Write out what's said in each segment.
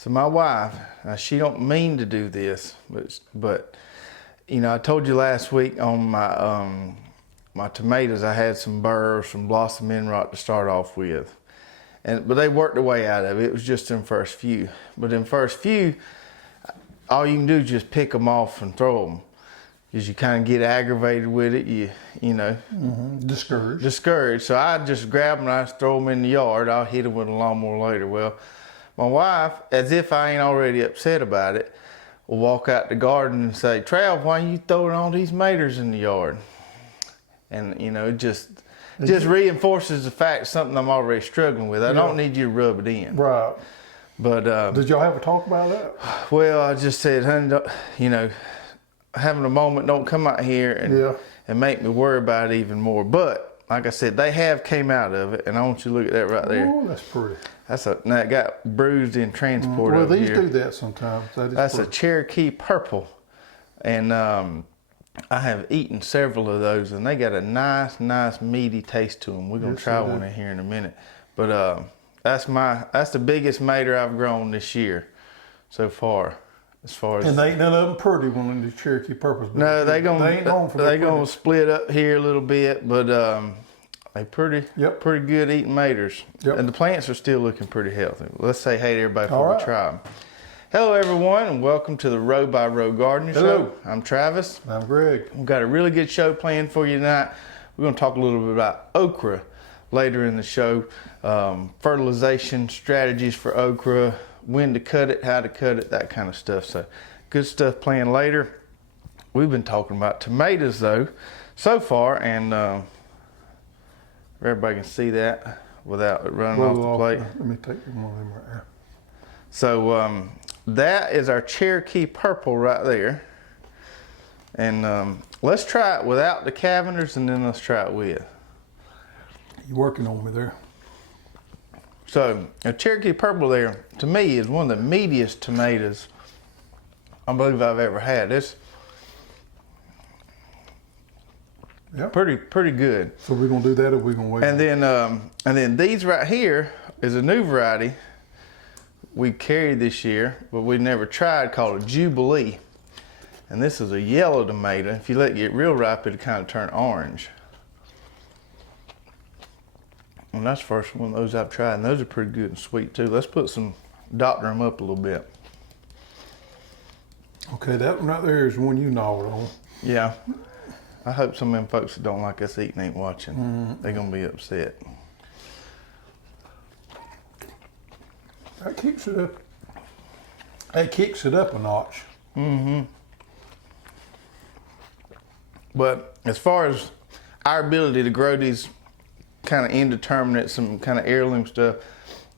So my wife, she don't mean to do this, but you know, I told you last week on my my tomatoes, I had some burrs, some blossom end rot to start off with, but they worked their way out of it. It was just in first few, but in first few, all you can do is just pick them off and throw them, because you kind of get aggravated with it. You know, discouraged. So I just grab them and I just throw them in the yard. I'll hit them with a lawnmower later. Well, my wife, as if I ain't already upset about it, will walk out the garden and say, "Trav, why you throwing all these maters in the yard?" And you know, it just reinforces the fact something I'm already struggling with. I don't need you to rub it in. Right. But did y'all have a talk about that? Well, I just said, honey, you know, having a moment, don't come out here and make me worry about it even more. But like I said, they have came out of it, and I want you to look at that right there. Oh, that's pretty. Now it got bruised in transport. Well, over these here. do that sometimes. That's pretty. A Cherokee purple, and I have eaten several of those, and they got a nice meaty taste to them. We're gonna try one in here in a minute, but that's the biggest mater I've grown this year so far. As far as, and they ain't none of them pretty one in the Cherokee purples. No, they gonna split up here a little bit, but they pretty good eating maters. Yep. And the plants are still looking pretty healthy. Let's say hey to everybody before we try them. Hello everyone, and welcome to the Row by Row Gardening Show. I'm Travis. I'm Greg. We've got a really good show planned for you tonight. We're gonna talk a little bit about okra later in the show. Fertilization strategies for okra, when to cut it, how to cut it, that kind of stuff. So good stuff planned later. We've been talking about tomatoes though so far, and everybody can see that without it running off the plate. Let me take one of them right there. So that is our Cherokee purple right there, and let's try it without the cavenders, and then let's try it with. You're working on me there. So a Cherokee purple there, to me, is one of the meatiest tomatoes I believe I've ever had. It's pretty good. So we're gonna do that, or we're gonna wait? And then these right here is a new variety we carried this year, but we never tried, called a Jubilee. And this is a yellow tomato. If you let it get real ripe, it'll kind of turn orange. And that's the first one of those I've tried, and those are pretty good and sweet too. Let's doctor them up a little bit. Okay, that one right there is one you gnawed on. Yeah. I hope some of them folks that don't like us eating ain't watching. Mm-hmm. They're gonna be upset. That kicks it up. That kicks it up a notch. Mm-hmm. But as far as our ability to grow these kind of indeterminate, some kind of heirloom stuff,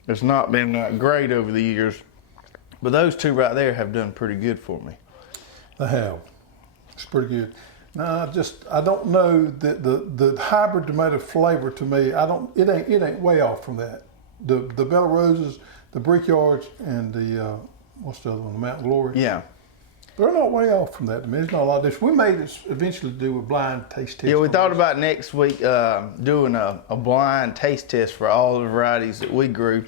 it's not been great over the years. But those two right there have done pretty good for me. They have. It's pretty good. No, I don't know that the hybrid tomato flavor to me, it ain't way off from that. The Bella Roses, the Brickyards, and the what's the other one, the Mountain Glory? Yeah. They're not way off from that to me. It's not a lot of this. We may eventually do a blind taste test. Yeah, we thought about next week doing a blind taste test for all the varieties that we grew.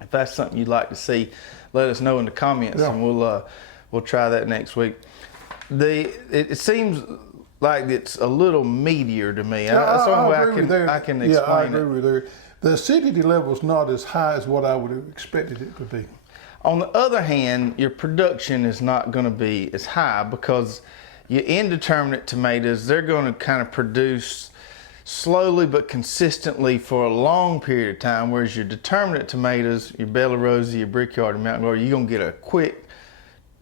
If that's something you'd like to see, let us know in the comments, and we'll try that next week. It seems like it's a little meatier to me. That's the only way I can explain it. Yeah, I agree with you. The acidity level is not as high as what I would have expected it to be. On the other hand, your production is not going to be as high, because your indeterminate tomatoes, they're going to kind of produce slowly but consistently for a long period of time, whereas your determinate tomatoes, your Bella Rosa, your Brickyard, and Mountain Glory, you're going to get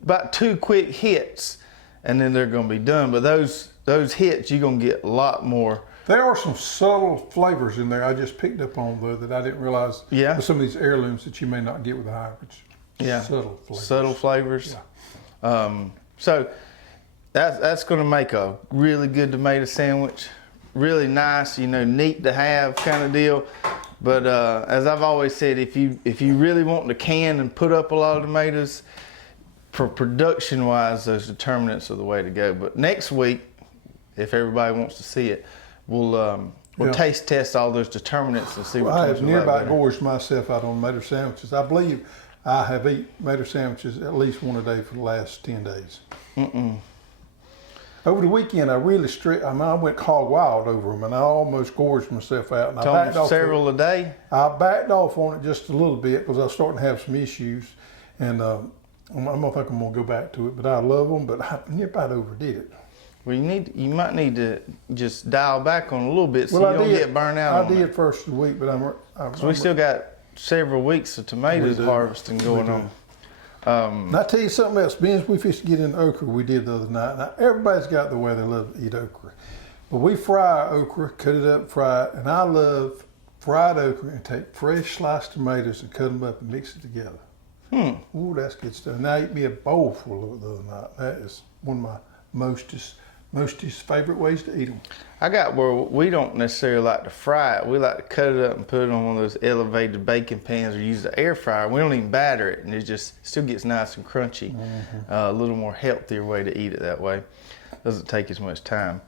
about 2 quick hits, and then they're going to be done. But those hits, you're going to get a lot more. There are some subtle flavors in there I just picked up on, though, that I didn't realize with some of these heirlooms that you may not get with the hybrids. Yeah, subtle flavors. Yeah. So that's going to make a really good tomato sandwich. Really nice, neat to have kind of deal. But as I've always said, if you really want to can and put up a lot of tomatoes, for production wise, those determinants are the way to go. But next week, if everybody wants to see it, we'll taste test all those determinants and see what I comes have nearby gorged myself out on tomato sandwiches. I believe I have eaten tomato sandwiches at least one a day for the last 10 days. Over the weekend, I went hog wild over them, and I almost gorged myself out. And I backed off several a day? I backed off on it just a little bit because I was starting to have some issues, and I don't think I'm going to go back to it, but I love them, but I about overdid it. Well, you might need to just dial back on a little bit so you don't get burned out. I did first of the week, but we still got several weeks of tomatoes harvesting going on. And I tell you something else, beans we fished to get into okra we did the other night. Now everybody's got the way they love to eat okra, but we fry our okra, cut it up, fry it, and I love fried okra and take fresh sliced tomatoes and cut them up and mix it together. Ooh, that's good stuff. And I ate me a bowl full of it the other night. That is one of my mostest favorite ways to eat them. I got where we don't necessarily like to fry it. We like to cut it up and put it on one of those elevated baking pans or use the air fryer. We don't even batter it, and it just still gets nice and crunchy. A little more healthier way to eat it that way. Doesn't take as much time.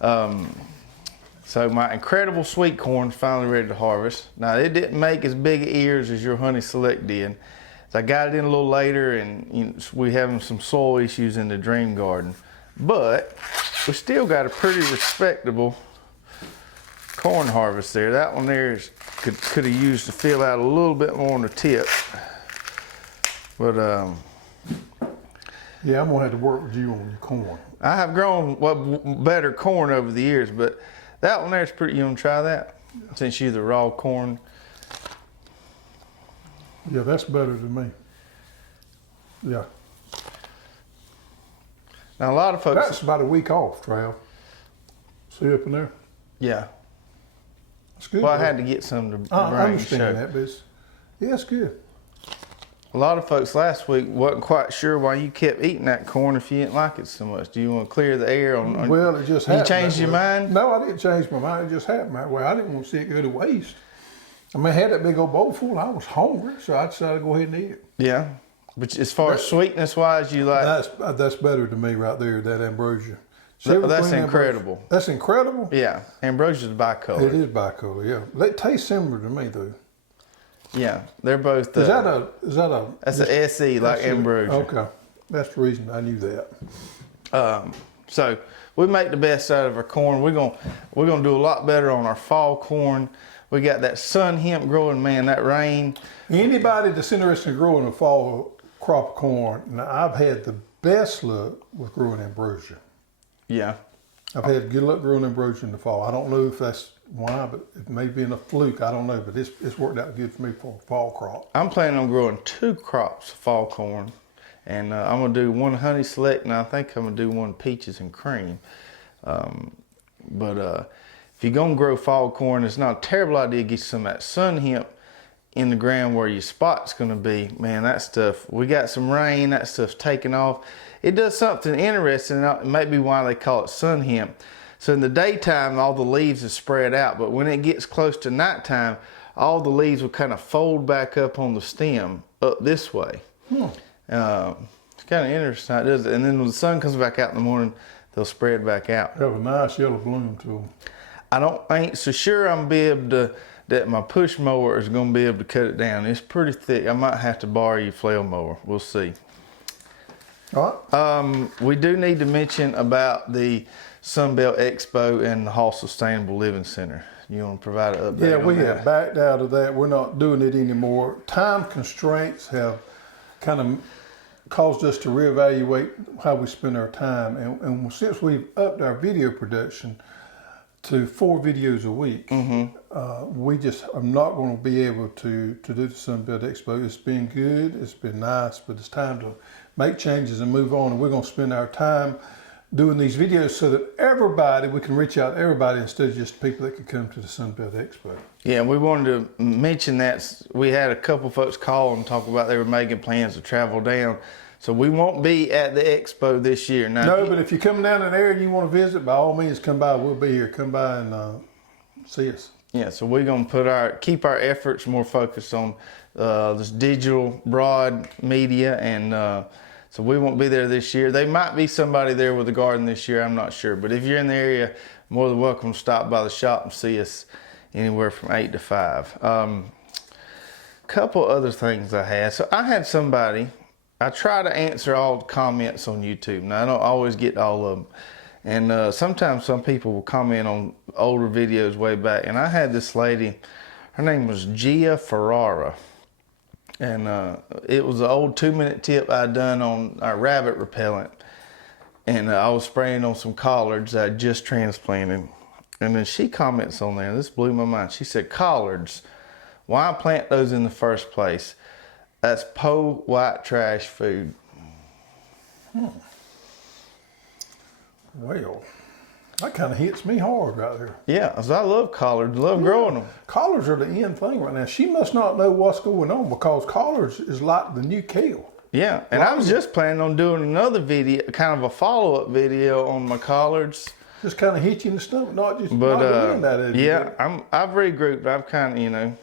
So my incredible sweet corn is finally ready to harvest. Now it didn't make as big ears as your Honey Select did. So I got it in a little later, and we having some soil issues in the Dream Garden. But we still got a pretty respectable corn harvest there. That one there could have used to fill out a little bit more on the tip. But yeah, I'm gonna have to work with you on your corn. I have grown better corn over the years, but that one there is pretty. You want to try that? Since you're the raw corn. Yeah, that's better than me. Yeah. Now a lot of folks. That's about a week off, Trav. See up in there? Yeah. It's good. Well, I had to get some to bring I understand show. that, but it's good. A lot of folks last week wasn't quite sure why you kept eating that corn if you didn't like it so much. Do you want to clear the air on? Well, it just happened. You changed your mind? No, I didn't change my mind. It just happened that way. I didn't want to see it go to waste. I mean, I had that big old bowl full. I was hungry, so I decided to go ahead and eat it. Yeah. But as far as sweetness wise, you like that's better to me right there. That ambrosia. That's incredible. Ambrosia. That's incredible. Yeah, ambrosia's bicolor. It is bicolor. Yeah, they taste similar to me though. Yeah, they're both. Is that a? That's an SE like ambrosia. Okay, that's the reason I knew that. So we make the best out of our corn. We're gonna do a lot better on our fall corn. We got that sun hemp growing. Man, that rain. Anybody that's interested in growing a fall crop of corn, now I've had the best luck with growing ambrosia. Yeah. I've had good luck growing ambrosia in the fall. I don't know if that's why, but it may be in a fluke. I don't know, but it's worked out good for me for a fall crop. I'm planning on growing 2 crops of fall corn, and I'm gonna do one Honey Select, and I think I'm gonna do one peaches and cream. But if you're gonna grow fall corn, it's not a terrible idea to get some of that sun hemp in the ground where your spot's gonna be. Man, that stuff, we got some rain, that stuff's taking off. It does something interesting, and it may be why they call it sun hemp. So in the daytime, all the leaves are spread out, but when it gets close to nighttime, all the leaves will kind of fold back up on the stem, up this way. It's kind of interesting how it does it. And then when the sun comes back out in the morning, they'll spread back out. They have a nice yellow bloom to them. I ain't so sure I'm be able to, that my push mower is gonna be able to cut it down. It's pretty thick. I might have to borrow your flail mower. We'll see. All right. We do need to mention about the Sunbelt Expo and the Hall Sustainable Living Center. You want to provide an update? Yeah, we on that? have backed out of that. We're not doing it anymore. Time constraints have kind of caused us to reevaluate how we spend our time. And since we've upped our video production to 4 videos a week, we just are not going to be able to do the Sunbelt Expo. It's been good, it's been nice, but it's time to make changes and move on. And we're going to spend our time doing these videos so that we can reach out to everybody instead of just people that can come to the Sunbelt Expo. Yeah, we wanted to mention that we had a couple folks call and talk about they were making plans to travel down. So we won't be at the expo this year. Now, no, but if you're coming down in the area and you want to visit, by all means, come by. We'll be here. Come by and see us. Yeah, so we're going to keep our efforts more focused on this digital broad media, and so we won't be there this year. There might be somebody there with a garden this year. I'm not sure, but if you're in the area, more than welcome to stop by the shop and see us anywhere from 8 to 5. couple other things I had. So I had somebody, I try to answer all the comments on YouTube. Now, I don't always get all of them. And sometimes some people will comment on older videos way back. And I had this lady, her name was Gia Ferrara. And it was an old 2-minute tip I'd done on our rabbit repellent. And I was spraying on some collards I just transplanted. And then she comments on there, and this blew my mind. She said, collards, why plant those in the first place? That's white trash food. Well, that kind of hits me hard right there. Yeah, because I love collards, love growing them. Collards are the end thing right now. She must not know what's going on because collards is like the new kale. Yeah, and I was just planning on doing another video, kind of a follow-up video on my collards. Just kind of hit you in the stomach, not just But that of yeah, I've regrouped. I've kind of, you know.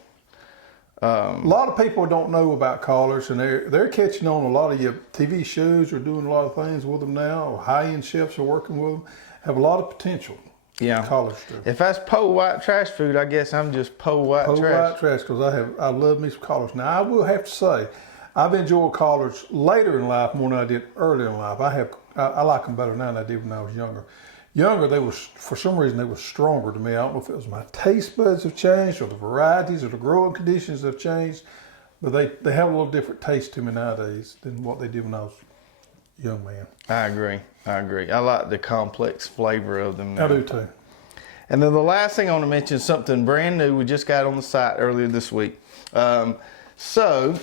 A lot of people don't know about collards, and they're catching on. A lot of your TV shows are doing a lot of things with them now. High-end chefs are working with them. Have a lot of potential. Yeah. Collards do. If that's white trash food, I guess I'm just white trash. White trash, because I love me some collards. Now I will have to say, I've enjoyed collards later in life more than I did earlier in life. I like them better now than I did when I was younger. For some reason, they were stronger to me. I don't know if it was my taste buds have changed or the varieties or the growing conditions have changed, but they have a little different taste to me nowadays than what they did when I was a young man. I agree. I like the complex flavor of them now. I do too. And then the last thing I want to mention is something brand new we just got on the site earlier this week. So,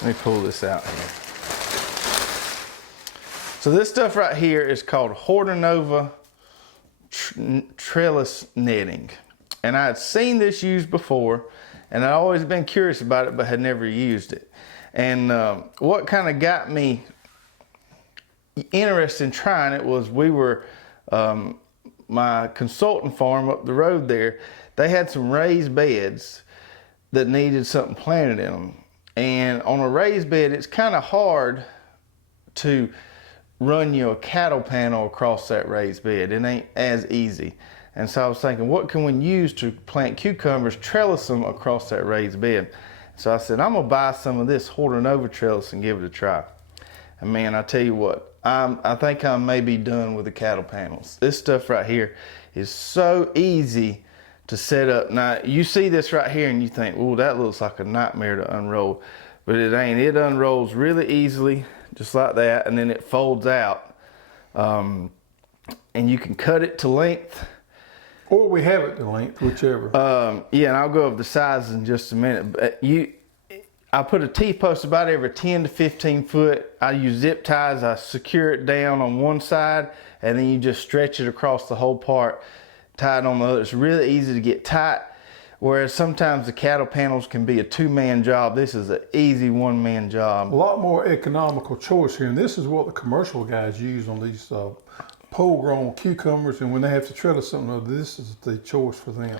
let me pull this out here. So this stuff right here is called Hortonova trellis netting. And I had seen this used before, and I'd always been curious about it, but had never used it. And what kind of got me interested in trying it was my consultant farm up the road there, they had some raised beds that needed something planted in them. And on a raised bed, it's kind of hard to run a cattle panel across that raised bed. It ain't as easy. And so I was thinking, what can we use to plant cucumbers, trellis them across that raised bed? So I said, I'm gonna buy some of this Hortonova trellis and give it a try. And man, I tell you what, I think I may be done with the cattle panels. This stuff right here is so easy to set up. Now, you see this right here and you think, oh, that looks like a nightmare to unroll. But it ain't. It unrolls really easily, just like that, and then it folds out. And you can cut it to length. Or we have it to length, whichever. Yeah, and I'll go over the sizes in just a minute. But I put a T-post about every 10 to 15 foot. I use zip ties. I secure it down on one side, and then you just stretch it across the whole part, tie it on the other. It's really easy to get tight, whereas sometimes the cattle panels can be a two-man job. This is an easy one-man job. A lot more economical choice here, and this is what the commercial guys use on these pole-grown cucumbers, and when they have to trellis something, this is the choice for them.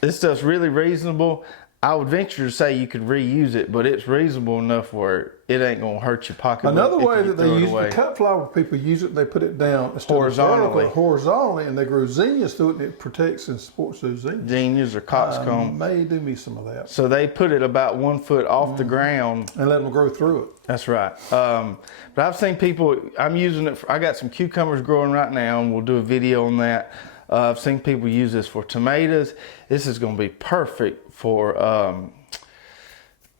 This stuff's really reasonable. I would venture to say you could reuse it, but it's reasonable enough where it ain't gonna hurt your pocketbook. Another way that they use it, the cut flower people use it, they put it down horizontally, and they grow zinnias through it, and it protects and supports those zinnias. Zinnias or coxcomb. May do me some of that. So they put it about 1 foot off the ground. And let them grow through it. That's right. But I've seen people, I'm using it I got some cucumbers growing right now, and we'll do a video on that. I've seen people use this for tomatoes. This is gonna be perfect for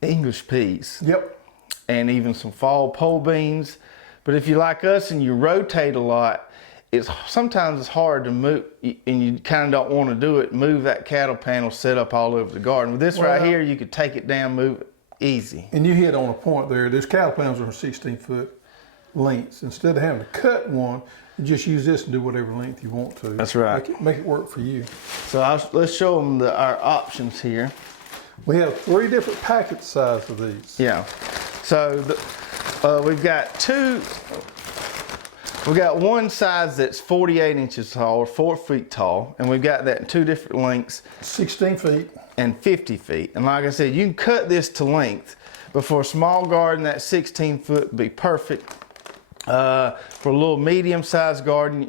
English peas. Yep. And even some fall pole beans. But if you're like us and you rotate a lot, sometimes it's hard to move, and you kind of don't want to do it, move that cattle panel set up all over the garden. With this right here, you could take it down, move it easy. And you hit on a point there. There's cattle panels that are 16-foot lengths. Instead of having to cut one, you just use this and do whatever length you want to. That's right. Make it work for you. So let's show them our options here. We have 3 different packet sizes of these. Yeah. So we've got one size that's 48 inches tall, or 4 feet tall, and we've got that in 2 different lengths. 16 feet. And 50 feet. And like I said, you can cut this to length, but for a small garden, that 16 foot would be perfect. For a little medium-sized garden,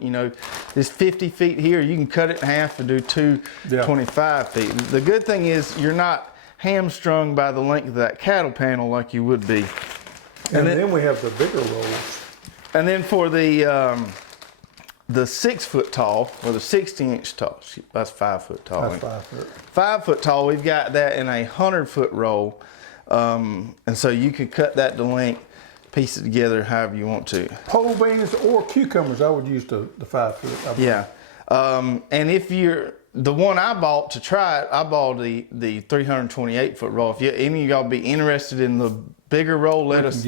this 50 feet here, you can cut it in half and do two 25 feet. The good thing is you're not hamstrung by the length of that cattle panel like you would be. And then we have the bigger rolls. And then for the 6 foot tall, or the 60-inch tall, that's 5 foot tall. That's 5 foot. 5 foot tall, we've got that in a 100-foot roll. And so you can cut that to length, piece it together however you want to. Pole beans or cucumbers, I would use the 5 foot. Yeah. And if you're, the one I bought to try it, I bought the 328-foot roll. If any of y'all be interested in the bigger roll, let us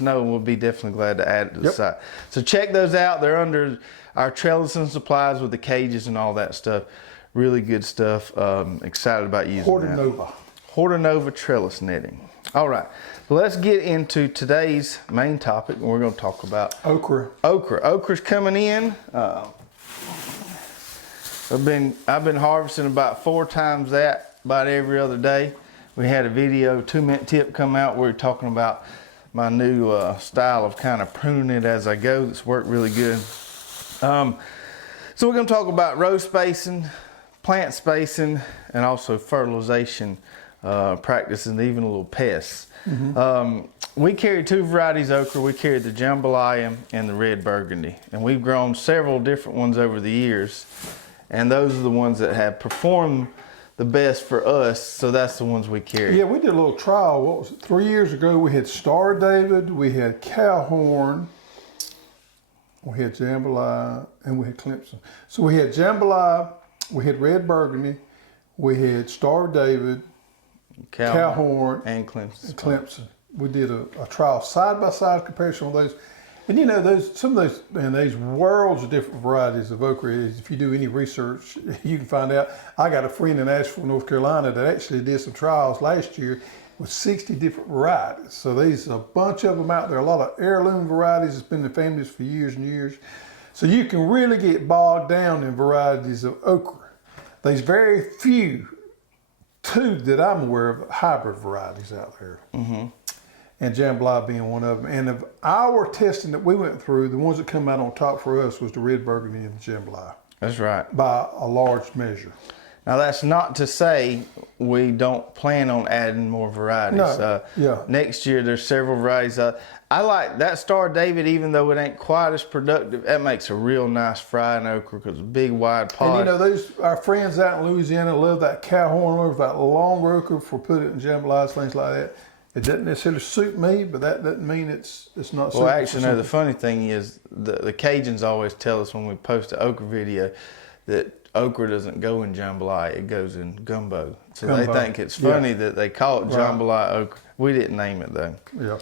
know, and we'll be definitely glad to add it to the site. So check those out. They're under our trellis and supplies with the cages and all that stuff. Really good stuff. Excited about using that. Hortonova trellis netting. All right, let's get into today's main topic, and we're going to talk about okra. Okra's coming in. I've been harvesting about 4 times that, about every other day. We had a video 2-minute tip come out where we're talking about my new style of kind of pruning it as I go. That's worked really good. So we're going to talk about row spacing, plant spacing, and also fertilization practices, and even a little pests. We carry 2 varieties of okra. We carry the jambalaya and the red burgundy, and we've grown several different ones over the years, and those are the ones that have performed the best for us, so that's the ones we carry. Yeah, we did a little trial. What was it? 3 years ago, we had Star David, we had Cowhorn, we had jambalaya, and we had Clemson. So we had jambalaya, we had red burgundy, we had Star David, Cowhorn, and Clemson. We did a trial side-by-side comparison with those. And you know, some of those, and these worlds of different varieties of okra. If you do any research, you can find out. I got a friend in Asheville, North Carolina that actually did some trials last year with 60 different varieties. So there's a bunch of them out there, a lot of heirloom varieties that's been in the families for years and years. So you can really get bogged down in varieties of okra. There's very few, 2 that I'm aware of, hybrid varieties out there. And jambalaya being one of them. And of our testing that we went through, the ones that come out on top for us was the red burgundy and the jambalaya. That's right. By a large measure. Now that's not to say we don't plan on adding more varieties. No, Next year there's several varieties. I like that Star David, even though it ain't quite as productive. That makes a real nice fried okra because it's a big wide pod. And you know, our friends out in Louisiana love that Cowhorn okra, that long okra for putting it in jambalaya, things like that. It doesn't necessarily suit me, but that doesn't mean it's not suitable. Well, actually, no, the funny thing is the Cajuns always tell us when we post an okra video that okra doesn't go in jambalaya, it goes in gumbo. So they think it's funny that they call it jambalaya okra. We didn't name it though. Yeah.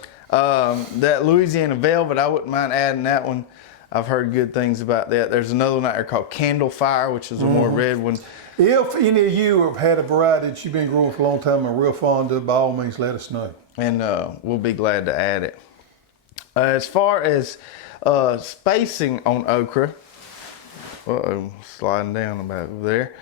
That Louisiana Velvet, I wouldn't mind adding that one. I've heard good things about that. There's another one out there called Candle Fire, which is a more red one. If any of you have had a variety that you've been growing for a long time and are real fond of, by all means, let us know. And we'll be glad to add it. As far as spacing on okra, sliding down about over there.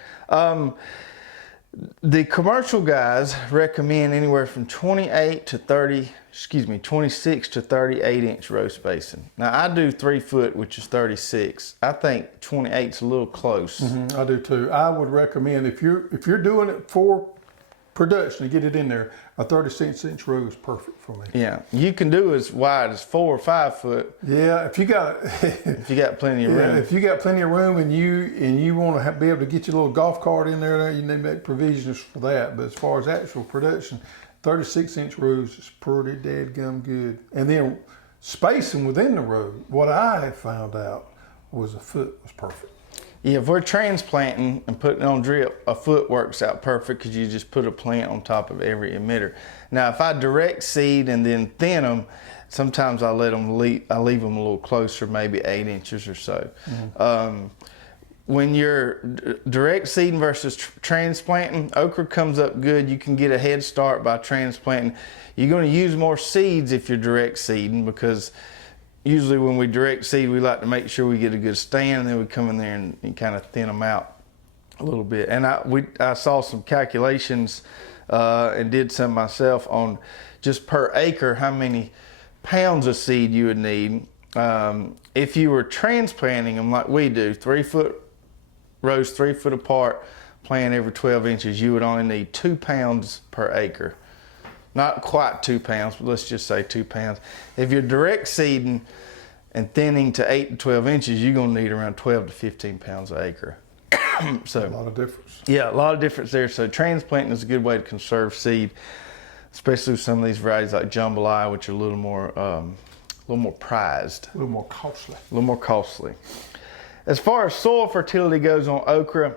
The commercial guys recommend anywhere from 26 to 38 inch row spacing. Now I do 3 foot, which is 36. I think 28's a little close. I do too. I would recommend if you're doing it for production to get it in there, a 36-inch row is perfect for me. Yeah, you can do as wide as 4 or 5 foot. Yeah, if you got if you got plenty of room. If you got plenty of room and you want to be able to get your little golf cart in there, you need to make provisions for that. But as far as actual production, 36-inch rows is pretty dadgum good. And then spacing within the row, what I have found out was a foot was perfect. Yeah, if we're transplanting and putting it on drip, a foot works out perfect because you just put a plant on top of every emitter. Now, if I direct seed and then thin them, sometimes I leave them a little closer, maybe 8 inches or so. When you're direct seeding versus transplanting, okra comes up good. You can get a head start by transplanting. You're going to use more seeds if you're direct seeding because usually when we direct seed, we like to make sure we get a good stand, and then we come in there and kind of thin them out a little bit. And I saw some calculations and did some myself on just per acre how many pounds of seed you would need. If you were transplanting them like we do, 3-foot rows, 3 foot apart, plant every 12 inches, you would only need 2 pounds per acre. Not quite 2 pounds, but let's just say 2 pounds. If you're direct seeding and thinning to 8 to 12 inches, you're gonna need around 12 to 15 pounds an acre. So A lot of difference. yeah, a lot of difference there. So transplanting is a good way to conserve seed, especially with some of these varieties like jambalaya, which are a little more prized, A little more costly. a little more costly. As far as soil fertility goes on okra,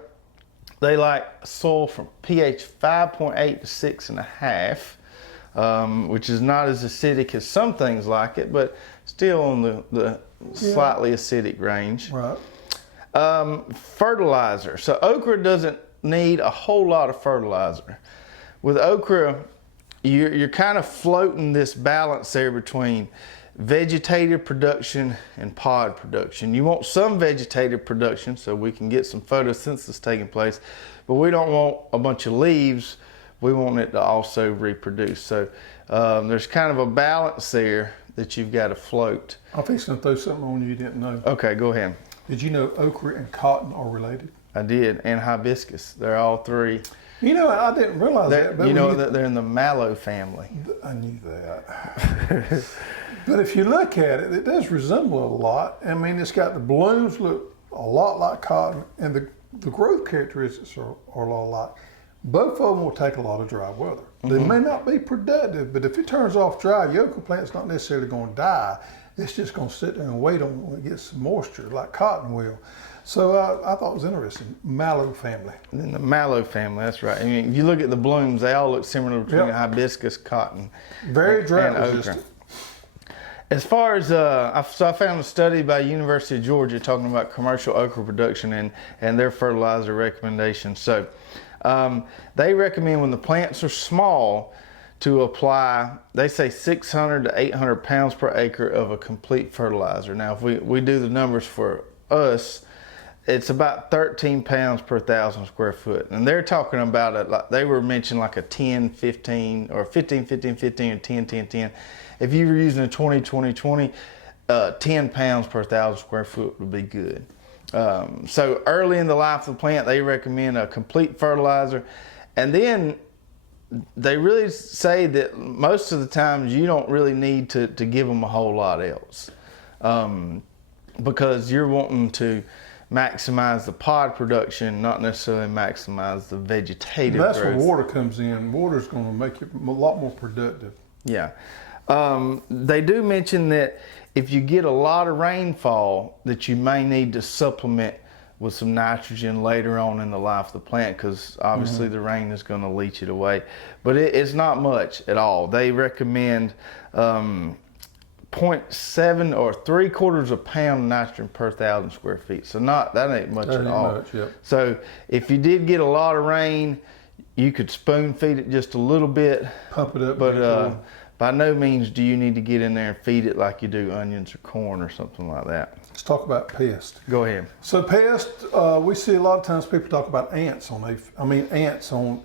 they like soil from pH 5.8 to 6.5, which is not as acidic as some things like it, but still on the slightly acidic range. Right. Fertilizer. So okra doesn't need a whole lot of fertilizer. With okra, you're kind of floating this balance there between vegetative production and pod production. You want some vegetative production so we can get some photosynthesis taking place, but we don't want a bunch of leaves. We want it to also reproduce. So there's kind of a balance there that you've got to float. I'm fixing to throw something on you didn't know. Okay, go ahead. Did you know okra and cotton are related? I did, and hibiscus. They're all three. You know, I didn't realize that. But you know that they're in the mallow family. I knew that. But if you look at it, it does resemble it a lot. I mean, it's got the blooms look a lot like cotton, and the growth characteristics are a lot alike. Both of them will take a lot of dry weather. They may not be productive, but if it turns off dry, your okra plant's not necessarily going to die. It's just going to sit there and wait on when it gets some moisture, like cotton will. So I thought it was interesting. Mallow family. In the mallow family, that's right. I mean, if you look at the blooms, they all look similar between hibiscus, cotton, very drought and resistant. okra. As far as, I found a study by University of Georgia talking about commercial okra production and their fertilizer recommendations. So they recommend when the plants are small to apply, they say 600 to 800 pounds per acre of a complete fertilizer. Now, if we do the numbers for us, it's about 13 pounds per 1,000 square foot. And they're talking about it, like they were mentioning like a 10, 15, or 15, 15, 15, or 10, 10, 10. If you were using a 20, 20, 20, 10 pounds per 1,000 square foot would be good. So early in the life of the plant, they recommend a complete fertilizer. And then they really say that most of the times you don't really need to give them a whole lot else, because you're wanting to maximize the pod production, not necessarily maximize the vegetative That's growth. where water comes in. Water's going to make it a lot more productive. Yeah. They do mention that if you get a lot of rainfall, that you may need to supplement with some nitrogen later on in the life of the plant, because obviously the rain is going to leach it away. But it's not much at all. They recommend 0.7 or 3/4 pound of nitrogen per 1,000 square feet. So that ain't much at all. Much, yep. So if you did get a lot of rain, you could spoon feed it just a little bit. Pump it up. But by no means do you need to get in there and feed it like you do onions or corn or something like that. Let's talk about pest. Go ahead. So pest, we see a lot of times people talk about ants on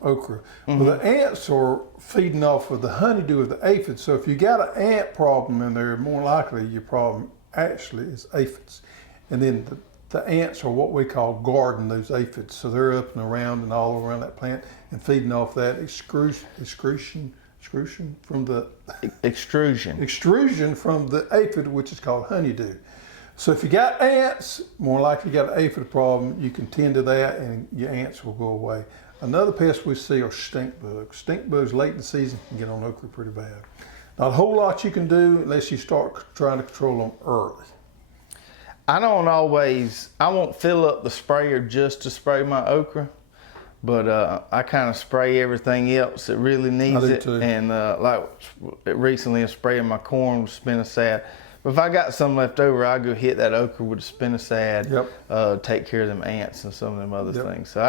okra. Well, the ants are feeding off of the honeydew of the aphids. So if you got an ant problem in there, more likely your problem actually is aphids. And then the ants are what we call guarding those aphids. So they're up and around and all around that plant and feeding off that extrusion from the extrusion from the aphid, which is called honeydew. So if you got ants, more likely you got an aphid problem, you can tend to that and your ants will go away. Another pest we see are stink bugs. Stink bugs late in the season can get on okra pretty bad. Not a whole lot you can do unless you start trying to control them early. I won't fill up the sprayer just to spray my okra, but I kind of spray everything else that really needs it. Too. And like recently, I'm spraying my corn with spinosad. But if I got some left over, I go hit that okra with a spinosad. Yep. Take care of them ants and some of them other things. So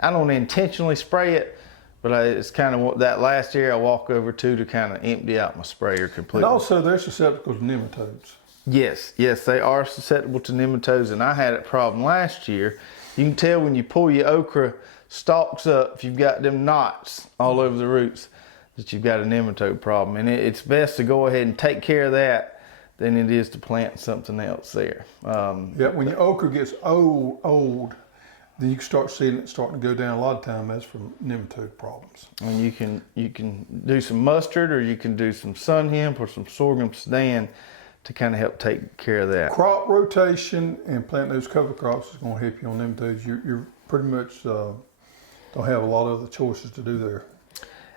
I don't intentionally spray it, but it's kind of that last area I walk over to kind of empty out my sprayer completely. And also they're susceptible to nematodes. Yes, they are susceptible to nematodes, and I had a problem last year. You can tell when you pull your okra stalks up, if you've got them knots all over the roots, that you've got a nematode problem. And it's best to go ahead and take care of that than it is to plant something else there. Yeah, when your okra gets old, then you can start seeing it starting to go down. A lot of time that's from nematode problems. And you can do some mustard, or you can do some sun hemp or some sorghum sudan to kind of help take care of that. Crop rotation and planting those cover crops is going to help you on nematodes. You're pretty much don't have a lot of other choices to do there.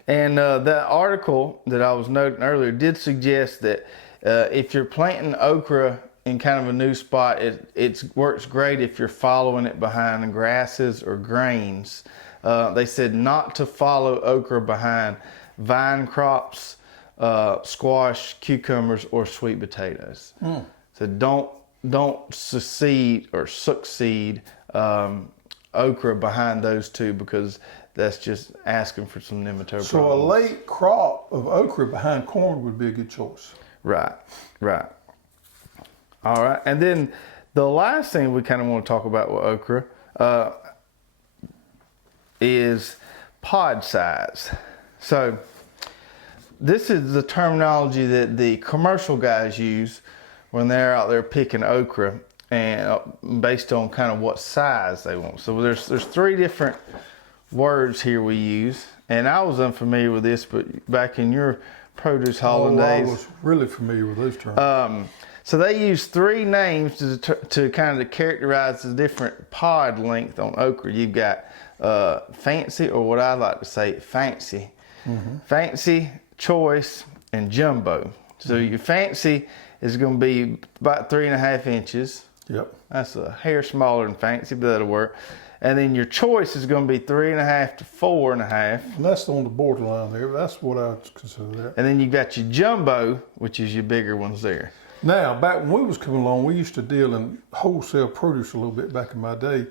And that article that I was noting earlier did suggest that if you're planting okra in kind of a new spot, it works great if you're following it behind grasses or grains. They said not to follow okra behind vine crops, squash, cucumbers, or sweet potatoes. So don't succeed okra behind those two, because that's just asking for some nematode So problems. a late crop of okra behind corn would be a good choice. Right. All right, and then the last thing we kind of want to talk about with okra is pod size. So this is the terminology that the commercial guys use when they're out there picking okra, and based on kind of what size they want. So there's 3 different words here we use, and I was unfamiliar with this, but back in your produce hauling days, I was really familiar with those terms. so they use 3 names to kind of characterize the different pod length on okra. You've got fancy, or what I like to say, fancy, fancy, choice, and jumbo. So your fancy is going to be about 3.5 inches. Yep. That's a hair smaller than fancy, but that'll work. And then your choice is going to be 3.5 to 4.5. And that's on the borderline there. That's what I would consider that. And then you got your jumbo, which is your bigger ones there. Now, back when we was coming along, we used to deal in wholesale produce a little bit back in my day.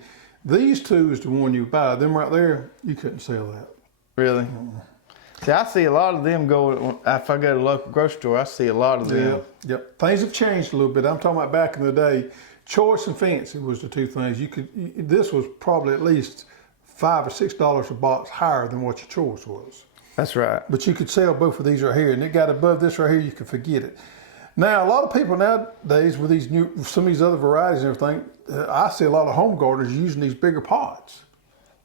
These 2 is the one you buy. Them right there, you couldn't sell that. Really? See, I see a lot of them go, if I go to a local grocery store, I see a lot of them. Yep. Things have changed a little bit. I'm talking about back in the day. Choice and fancy was the 2 things. This was probably at least $5 or $6 a box higher than what your choice was. That's right. But you could sell both of these right here, and it got above this right here, you could forget it. Now, a lot of people nowadays with these some of these other varieties and everything, I see a lot of home gardeners using these bigger pods.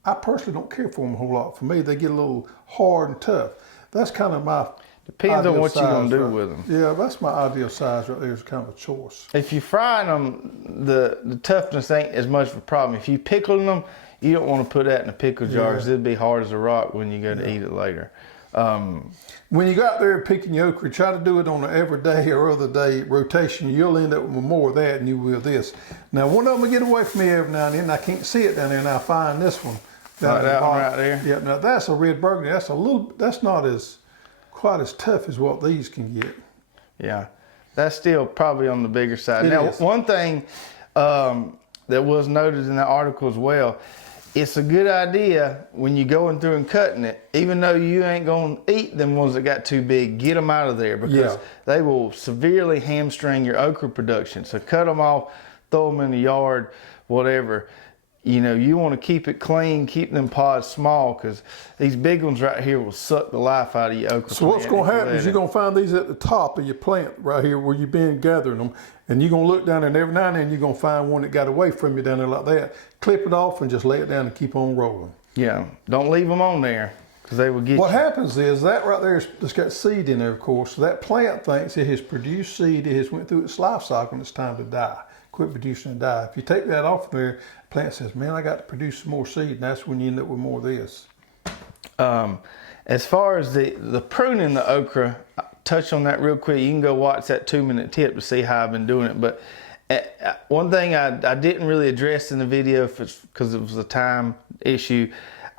I personally don't care for them a whole lot. For me, they get a little hard and tough. That's kind of my Depends on what you're going to do right. with them. Yeah, that's my ideal size right there. Is kind of a choice. If you're frying them, the toughness ain't as much of a problem. If you pickling them, you don't want to put that in a pickle jar, because it'd be hard as a rock when you go to eat it later. When you go out there picking your okra, try to do it on an everyday or other day rotation. You'll end up with more of that than you will this. Now, one of them will get away from me every now and then. I can't see it down there, and I find this one. Like that one right there? Yeah, now that's a red burgundy. That's not quite as tough as what these can get. Yeah, that's still probably on the bigger side. It Now, is. one thing that was noted in the article as well, it's a good idea when you're going through and cutting it, even though you ain't going to eat them ones that got too big, get them out of there, because they will severely hamstring your okra production. So cut them off, throw them in the yard, whatever. You know, you want to keep it clean, keep them pods small, because these big ones right here will suck the life out of your okra. So what's going to happen is you're going to find these at the top of your plant right here where you've been gathering them, and you're going to look down there, and every now and then you're going to find one that got away from you down there like that. Clip it off and just lay it down and keep on rolling. Yeah, don't leave them on there, because they will get What you. happens is that right there has got seed in there, of course. So that plant thinks it has produced seed, it has went through its life cycle, and it's time to die. Quit producing and die. If you take that off there, the plant says, man, I got to produce some more seed, and that's when you end up with more of this. As far as the pruning the okra, I'll touch on that real quick. You can go watch that 2-minute tip to see how I've been doing it. But one thing I didn't really address in the video because it was a time issue.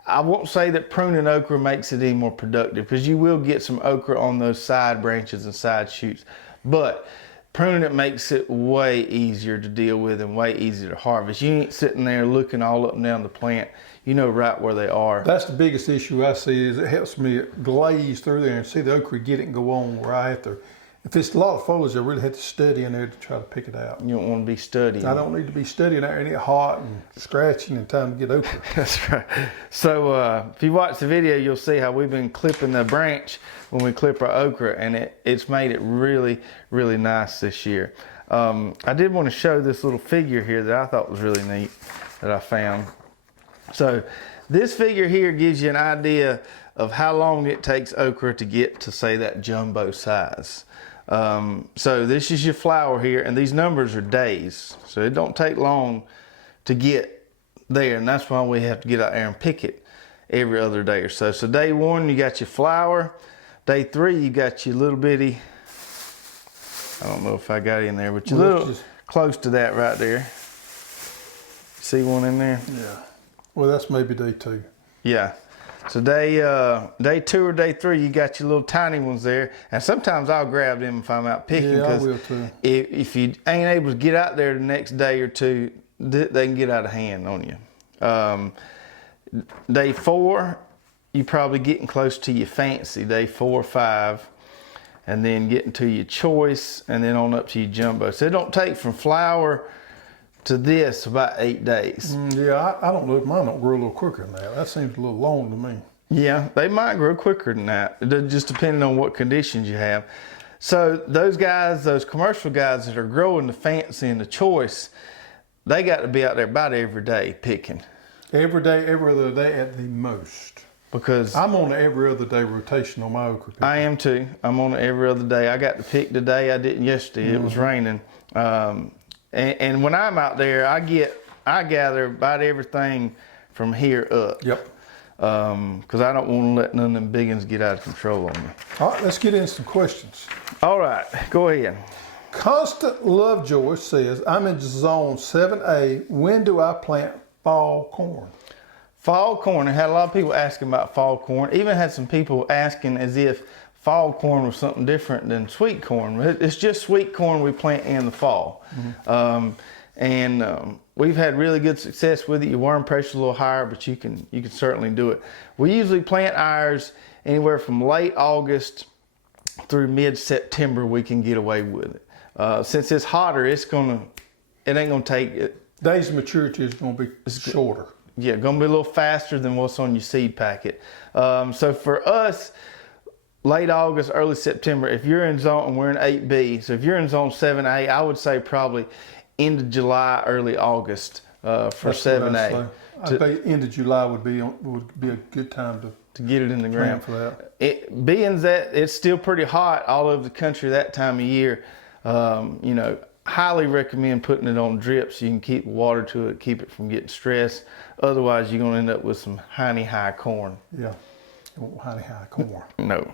I won't say that pruning okra makes it any more productive, because you will get some okra on those side branches and side shoots. But pruning it makes it way easier to deal with and way easier to harvest. You ain't sitting there looking all up and down the plant. You know right where they are. That's the biggest issue I see, is it helps me glaze through there and see the okra get it and go on, where I have to If it's a lot of foliage, I really have to study in there to try to pick it out. You don't want to be studying. I don't need to be studying out and it hot and scratching and time to get okra. That's right. So if you watch the video, you'll see how we've been clipping the branch when we clip our okra, and it's made it really, really nice this year. I did want to show this little figure here that I thought was really neat that I found. So this figure here gives you an idea of how long it takes okra to get to, say, that jumbo size. So this is your flower here, and these numbers are days. So it don't take long to get there, and that's why we have to get out there and pick it every other day or so. So day 1, you got your flower. Day 3, you got your little bitty, I don't know if I got it in there, but you're a little close to that right there. See one in there? Yeah. Well, that's maybe day 2. Yeah. So day 2 or day 3, you got your little tiny ones there, and sometimes I'll grab them if I'm out picking. Yeah, I will too. If you ain't able to get out there the next day or 2, they can get out of hand on you. Day 4, you probably getting close to your fancy. Day 4 or 5, and then getting to your choice, and then on up to your jumbo. So it don't take from flower to this about 8 days. Yeah, I don't know if mine don't grow a little quicker than that. That seems a little long to me. Yeah, they might grow quicker than that. It just depending on what conditions you have. So those guys, those commercial guys that are growing the fancy and the choice, they got to be out there about every day picking. Every day, every other day at the most. Because I'm on an every other day rotation on my okra picking. I am too. I'm on it every other day. I got to pick today. I didn't yesterday. It was raining. And when I'm out there, I gather about everything from here up. Yep. Because I don't want to let none of them big ones get out of control on me. All right, let's get into some questions. All right, go ahead. Constant Lovejoy says, I'm in zone 7A. When do I plant fall corn? Fall corn. I had a lot of people asking about fall corn. Even had some people asking as if fall corn was something different than sweet corn. It's just sweet corn we plant in the fall. We've had really good success with it. Your worm pressure's a little higher, but you can certainly do it. We usually plant ours anywhere from late August through mid-September. We can get away with it. Since it's hotter, it ain't gonna take it. Days of maturity is gonna be shorter. Yeah, gonna be a little faster than what's on your seed packet. So for us, late August, early September, if you're in zone, and we're in 8B, so if you're in zone 7A, I would say probably end of July, early August for 7A. I think end of July would be a good time to get it in the ground. For that. Being that it's still pretty hot all over the country that time of year, highly recommend putting it on drip so you can keep water to it, keep it from getting stressed. Otherwise, you're going to end up with some high corn. Yeah, high corn. No.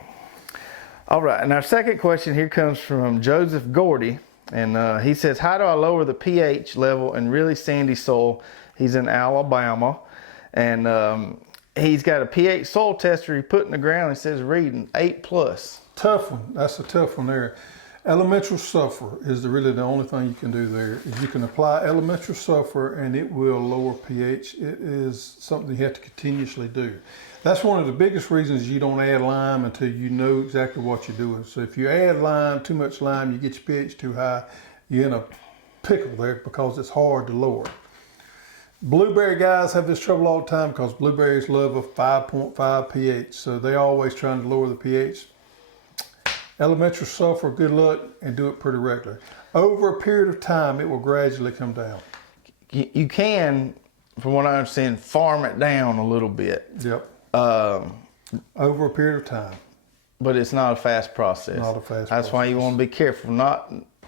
All right, and our second question here comes from Joseph Gordy, and he says, how do I lower the pH level in really sandy soil? He's in Alabama, and he's got a pH soil tester he put in the ground. He says reading 8+. Tough one. That's a tough one there. Elemental sulfur is really the only thing you can do there. Is you can apply elemental sulfur and it will lower pH. It is something you have to continuously do. That's one of the biggest reasons you don't add lime until you know exactly what you're doing. So if you add lime, too much lime, you get your pH too high, you're in a pickle there because it's hard to lower. Blueberry guys have this trouble all the time because blueberries love a 5.5 pH. So they're always trying to lower the pH. Elemental sulfur, good luck, and do it pretty regularly. Over a period of time, it will gradually come down. You can, from what I understand, farm it down a little bit. Yep. Over a period of time. But it's not a fast process. Not a fast process. That's why you want to be careful.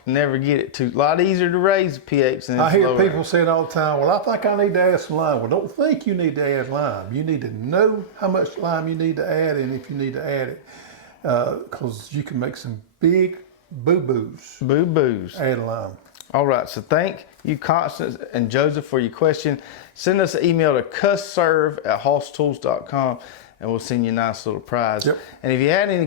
Never get it too. A lot easier to raise the pH than I hear people saying all the time, well, I think I need to add some lime. Well, don't think you need to add lime. You need to know how much lime you need to add and if you need to add it. Because you can make some big boo-boos. Boo-boos. Add lime. All right, so thank you, Constance and Joseph, for your question. Send us an email to cusserve@hosstools.com, and we'll send you a nice little prize. Yep. And if you had any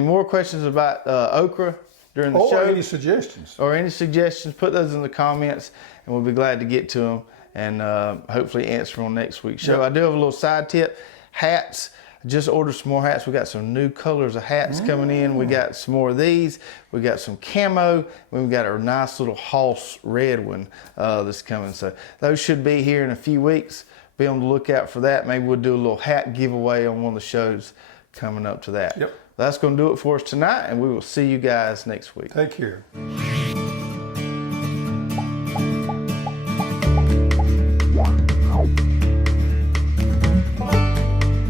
more questions about okra during the show. Or any suggestions. Or any suggestions, put those in the comments, and we'll be glad to get to them and hopefully answer them on next week's show. Yep. I do have a little side tip. Hats. just ordered some more hats. We got some new colors of hats coming in. We got some more of these. We got some camo. We've got our nice little Hoss red one that's coming. So those should be here in a few weeks. Be on the lookout for that. Maybe we'll do a little hat giveaway on one of the shows coming up to that. Yep. That's going to do it for us tonight, and we will see you guys next week. Take care.